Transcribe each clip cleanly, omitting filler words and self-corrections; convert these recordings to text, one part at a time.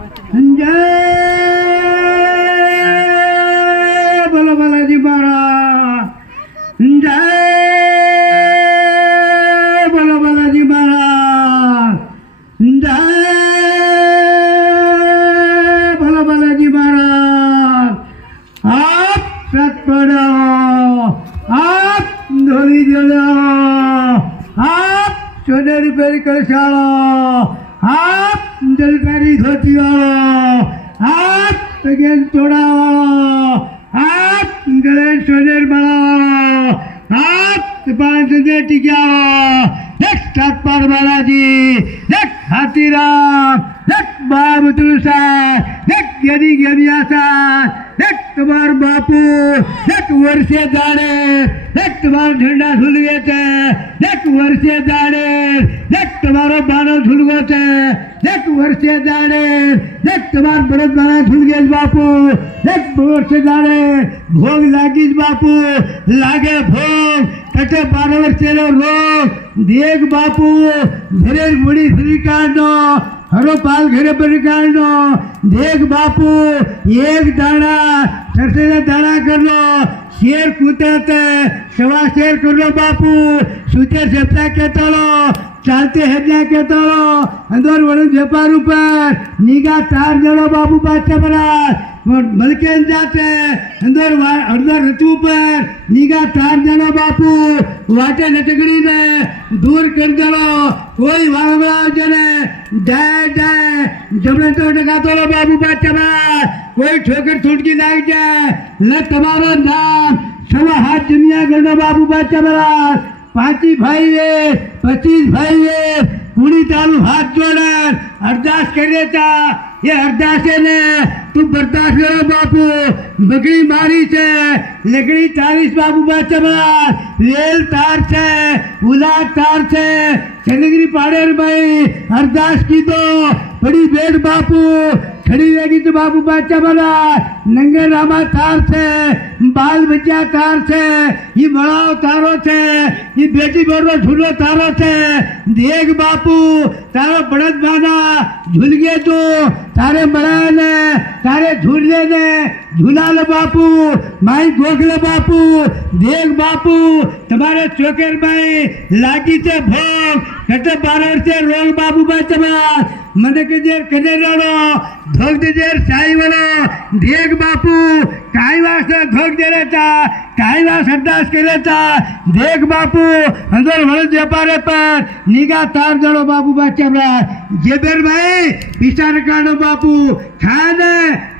जय बोलो बालाजी महाराज, जय बोलो बालाजी महाराज, जय बोलो बालाजी महाराज। आप सत पड़ो, आप धोली जलो, आप सोनेरी पेरी कलशालो, आप जलकारी धोती वालो, आप तगेन तोड़ा वालो, आप गले सोनेर बड़ा वालो, आप पांच से टिकिया एक सात पर बालाजी, एक हाथीराम, एक बाबू तुलसा, एक यदि गमियासा, एक तुम्हार बापू, एक वर्षे दाड़े, एक तुम्हारा झंडा झूल गए थे, एक वर्षे दाड़े, एक तुम्हारो बानो झूल गए थे, एक वर्षे दाड़े, एक तुम्हार बड़द बाना झूल गए बापू, एक वर्षे दाड़े, भोग लागिज बापू, लागे भोग, कटे 12 वर्षे रो रोग, देख बापू, घरे मुड़ी फ्री काटो, हरो पाल घरे पर काटो, देख बापू, एक दाना सरसे दाना कर लो, शेर कूदते थे, सवा शेर कर लो बापू, सूते सेपता कहता लो, चालते हेडला कहता लो, अंदर वरुण व्यापार ऊपर, निगाह तार जड़ो बापू बादशाह महाराज, मलकेन जाते, अंदर रतू पर, निगाह तार जड़ो बापू, वाटे नटकड़ी ने, दूर कर जड़ो, कोई वांगला जने, जय जय, जबरन तो टकातो लो बापू बादशाह महाराज, कोई ठोकर छुटकी लाग जाए, ल तुम्हारा नाम, सवा हाथ जमिया करना बापू बादशाह महाराज, 5 भाई है, 25 भाई है, पूरी चालू हाथ जोड़े, अरदास कर देता, ये अरदास है ने, तू बर्दाश्त करो बापू, बकरी मारी से, लकड़ी तारीस बापू बादशाह महाराज, रेल तार से, उलाद तार से, चंदगिरी पाड़ेर भाई, अरदास की दो, बड़ी बेट बापू, खड़ी रहेगी तो बापू बादशाह महाराज, नंगे रामा तार से, बाल बच्चा तार से, ये बड़ाओ तारो से, ये बेटी बड़ो झूलो तारो से, देख बापू, तारो बड़द बाना, झूल गए तो, तारे बड़ा ने, तारे झूले ने, झूला लो बापू, माई गोख लो बापू, देख बापू, तुम्हारे चोकर भाई, लागी से भोग, कटे 12 से रोग बापू बादशाह महाराज, મને કે જે કનેરાનો ધોગ દે જે સાઈ વાળો દેખ બાપુ કાઈ વાસે ધોગ દે રહેતા કાઈ વાસ અરદાસ કરે તા દેખ બાપુ અંદર વળ વેપારે પર નિગા તાર જળો બાપુ બાદશાહ જેબેર ભાઈ વિચાર કાઢો બાપુ ખાને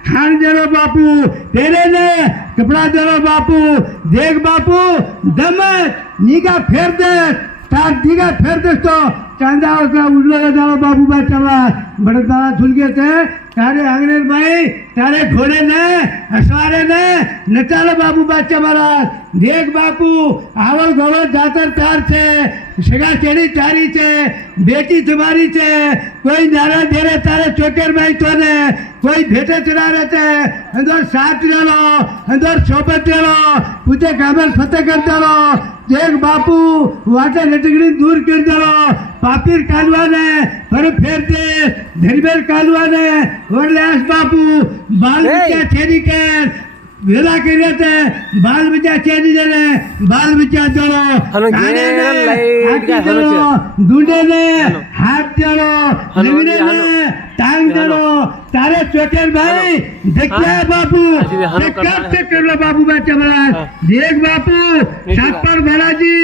ખાન જળો બાપુ તેરે ને કપડા જળો બાપુ દેખ બાપુ દમે નિગા ફેર દે तार दिगा फेर दोस्तो चांदा का उजला जाओ बाबू बादशाह बड़दा झूल गए थे तारे आंगनेर भाई तारे घोड़े ने अश्वारे ने नचालो बाबू बादशाह महाराज देख बापू आवल गवल जातर तार छे सगा चेड़ी चारी छे बेटी तुम्हारी छे कोई नारा दे रे तारे चोकर भाई तो ने कोई भेटे चढ़ा रहते अंदर साथ ले लो अंदर सोबत ले लो पूछे कामल फतेह कर दो देख बापू वाटे नटकड़ी दूर कर दो पापीर कालवा ने पर फेर दे धरबेर कालवा ने और लाश बापू बाल बच्चा छेड़ी कर वेला कर थे बाल बच्चा छेड़ी दे बाल बच्चा चलो दूंडे ने हाथ चलो नगरे ने टांग चलो तारे चोकर भाई देखिए बापू कब से कर लो बाबू बादशाह महाराज देख बापू सातपर बालाजी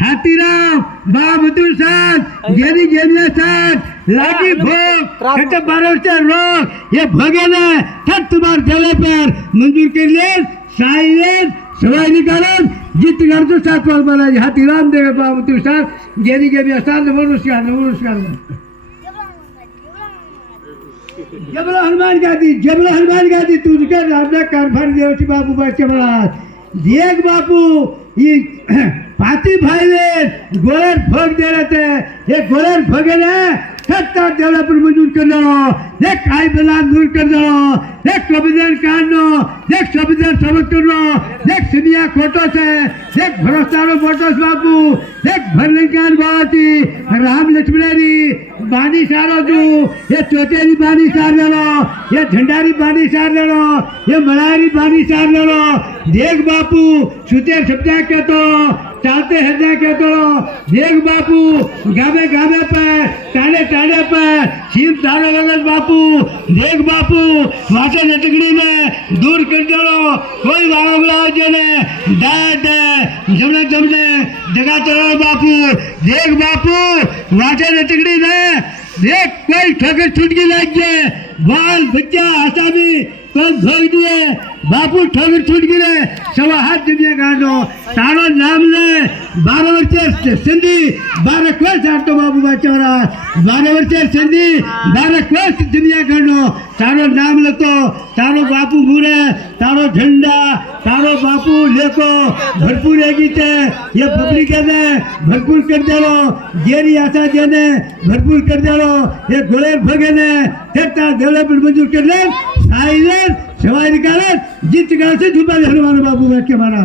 हाथीराम बाबू तुलसान गेरी गेरिया साथ लागी भोग कटे 12 से रोग ये भोगे ने सब तुम्हारे जले पर मंजूर कर लिए साइलेंस सवाई निकालन जीत कर तो सातपर बालाजी हाथीराम देवे बाबू तुलसान गेरी गेरिया साथ नमस्कार नमस्कार जबला हनुमान गादी तुझके राजा कारभार देवची बाबू बादशाह महाराज देख बापू ये 5 भाई ने गोलर भोग दे रहे थे ये गोलर भोगे ने सत्ता डेव्हलपमेंट मंजूर करणारो एक काय बला दूर करणारो एक संविधान काढणो एक संविधान सर्वोच्च करनो एक सिनिया खोटो છે એક ભરોસાનો મોટો બાપુ એક ભરલિંગાન બાવાથી રામ લક્ષ્મણની બાની સારો તું એ ચોટેરી બાની સારણો એ ઝંડારી બાની સારણો એ મલારી બાની સારણો દેખ બાપુ સુતે શબ્દા કહેતો ચાલતે હૃદય કહેતો દેખ બાપુ ગામે ગામે પર ટાણે ટાણે પર શિવ તારો વગર બાપુ દેખ બાપુ વાટે નટકડીને દૂર કરી દેલો કોઈ વાવગડા જેને દાદ જમણે જમણે જગા તરો બાપુ દેખ બાપુ વાટે નટકડીને દેખ કોઈ ઠગર છૂટકી લાગજે બાલ બચ્ચા આસામી પણ ધોઈ દે બાપુ ઠગર છૂટકી રે સવા હાથ જમ્યા કાઢો તારો નામ લે 12 વર્ષે સિંધી 12 કોસ આટો બાપુ બાચોરા 12 વર્ષે સિંધી 12 કોસ જમ્યા કાઢો તારો નામ લેતો તારો બાપુ મૂરે તારો ઝંડા તારો બાપુ લેકો ભરપૂર એગી છે ये पब्लिक ने भरपूर कर देलो गेरी आशा देने भरपूर कर देलो ये गोलेर भगे ने तेता डेवलपमेंट मंजूर कर ले साइलेंस सवारी कारण जीत का से झुका दे हनुमान बाबू बैठ के मारा